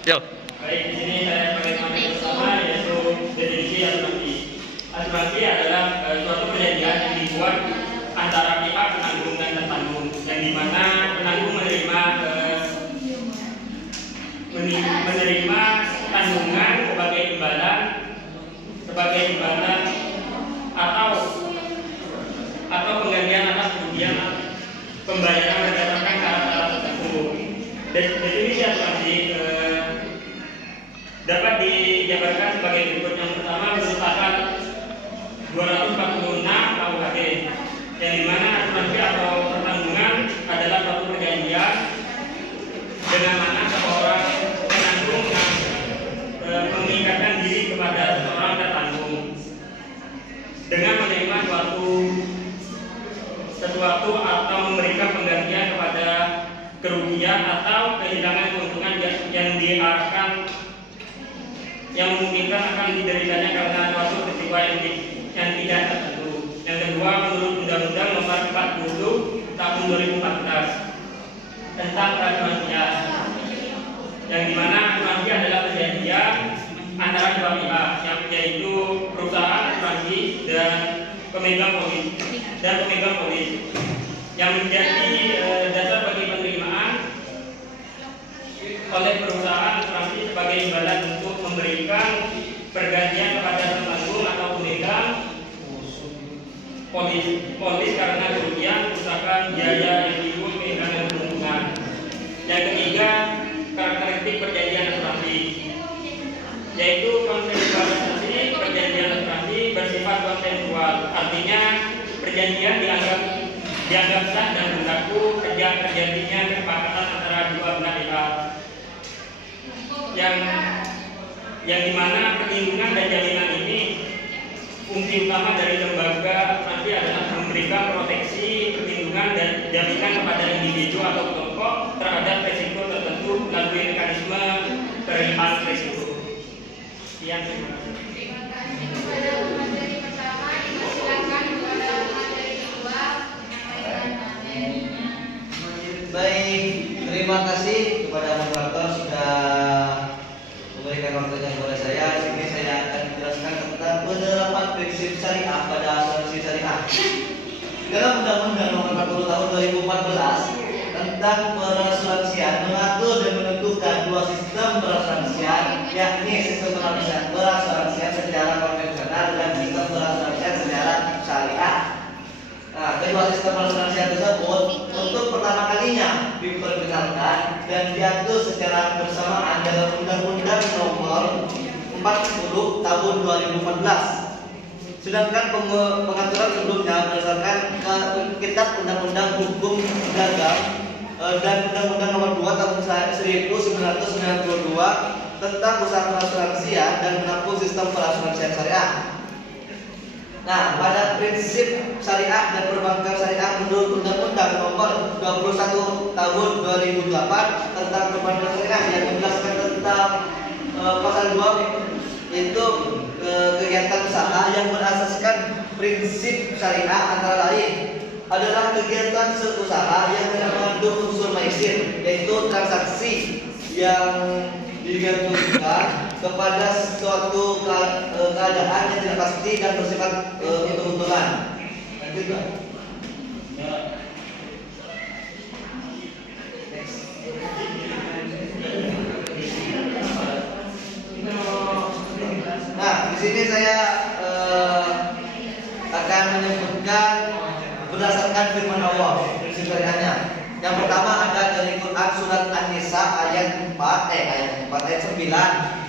Yo. Baik, di sini saya bagi materi pertama yaitu definisi asuransi. Asuransi adalah suatu perjanjian yang dibuat antara pihak penanggung dan tertanggung, yang dimana penanggung menerima tanggungan sebagai imbalan atau penggantian atas kerugian pembayaran berdasarkan syarat-syarat tertentu. Definisi asuransi dapat dijabarkan sebagai berikut. Yang pertama, menurut pasal 246 KUHP, yang dimana asuransi atau pertanggungan adalah suatu perjanjian dengan mana seorang penanggung mengikatkan diri kepada seorang tertanggung dengan menerima sesuatu atau memberikan penggantian kepada kerugian atau kehilangan keuntungan yang diarahkan yang memungkinkan akan dideritanya karena suatu peristiwa yang tidak tertentu. Yang kedua, menurut Undang-Undang Nomor 40 Tahun 2014 tentang asuransian, yang dimana asuransi adalah perjanjian antara dua pihak, yaitu perusahaan asuransi dan pemegang polis, yang menjadi dasar bagi penerimaan oleh perusahaan asuransi sebagai imbalan untuk memberikan pergantian kepada tertanggung atau pemegang polis karena kerugian, kerusakan, biaya yang timbul kehilangan keuntungan. Yang ketiga, karakteristik perjanjian asuransi, yaitu konsensualisasi. Perjanjian asuransi bersifat konsensual, artinya perjanjian dianggap sah dan berlaku sejak terjadinya kesepakatan antara dua belah pihak, yang dimana perlindungan dan jaminan ini fungsi utama dari lembaga asuransi adalah memberikan proteksi, perlindungan dan jaminan kepada individu atau kelompok terhadap resiko tertentu melalui mekanisme perlimpahan resiko. Sekian, terima kasih. Terima kasih kepada materi pertama. Silakan kepada materi kedua menyampaikan materinya. Baik, terima kasih kepada moderator sudah memberikan waktunya kepada saya. Sini saya akan menjelaskan tentang penerapan prinsip syariah pada asuransi syariah. Dalam Undang-Undang Nomor 40 Tahun 2014 tentang perasuransian mengatur dan menentukan dua sistem perasuransian, yakni sistem perasuransian secara konvensional dan sistem perasuransian secara syariah. Nah, kedua sistem perasuransian tersebut untuk pertama kalinya diperkenalkan dan diatur secara bersamaan dalam Undang-Undang Nomor 40 Tahun 2014. Sedangkan pengaturan sebelumnya berdasarkan Kitab Undang-Undang Hukum Dagang dan Undang-Undang Nomor 2 Tahun 1992 tentang usaha perasuransian dan menampung sistem perasuransian syariah. Nah, pada prinsip syariah dan perbankan syariah menurut Undang-Undang Nomor 21 Tahun 2008 tentang perbankan syariah yang menjelaskan tentang pasal 2 itu kegiatan usaha yang berasaskan prinsip syariah antara lain adalah kegiatan usaha yang tidak mengandung unsur maisir, yaitu transaksi yang digantungkan kepada suatu keadaan yang tidak pasti dan bersifat hitung-hitungan. Nah, di sini saya akan menyebutkan berdasarkan firman Allah prinsip syariahnya. Yang pertama ada dari Quran surat An-Nisa ayat 9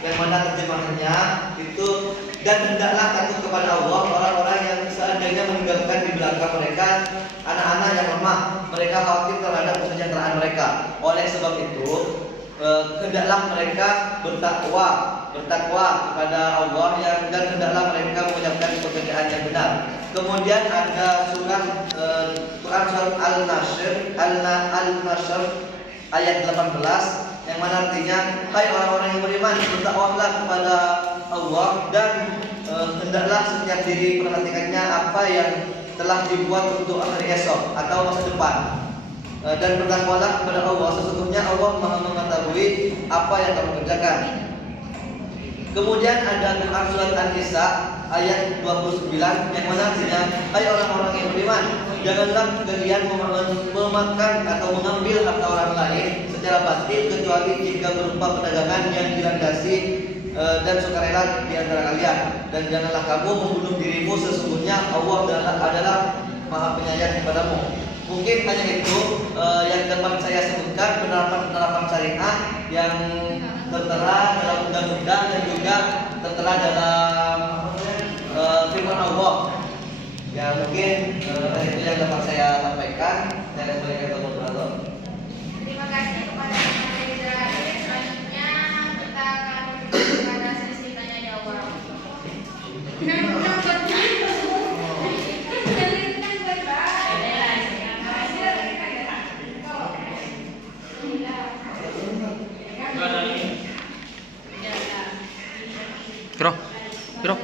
yang mana terjemahannya itu, dan hendaklah takut kepada Allah orang-orang yang seandainya meninggalkan di belakang mereka anak-anak yang lemah, mereka khawatir terhadap kesejahteraan mereka. Oleh sebab itu hendaklah mereka bertakwa kepada Allah dan hendaklah mereka mengucapkan pekerjaan yang benar. Kemudian ada surat Quran surat Al-Nashr ayat 18 yang mana artinya, hai orang-orang yang beriman, bertakwalah kepada Allah dan hendaklah setiap diri perhatikannya apa yang telah dibuat untuk hari esok atau masa depan. dan bertakwalah kepada Allah, sesungguhnya Allah Maha mengetahui apa yang kamu kerjakan. Kemudian ada Quran surat An-Nisa ayat 29 yang mana artinya, hai orang-orang yang beriman, janganlah kalian memakan atau mengambil harta orang lain secara batil kecuali jika berupa perdagangan yang dilandasi dan sukarela di antara kalian, dan janganlah kamu membunuh dirimu, sesungguhnya Allah adalah Maha Penyayang kepadamu. Mungkin hanya itu yang dapat saya sebutkan, penerapan syariah yang tertera dalam undang-undang dan juga tertera dalam firman Allah. Ya mungkin itu yang dapat saya sampaikan. Saya kembalikan ke moderator. Terima kasih kepada materi terakhir. Selanjutnya kita akan menuju kepada sesi tanya jawab. Kiro.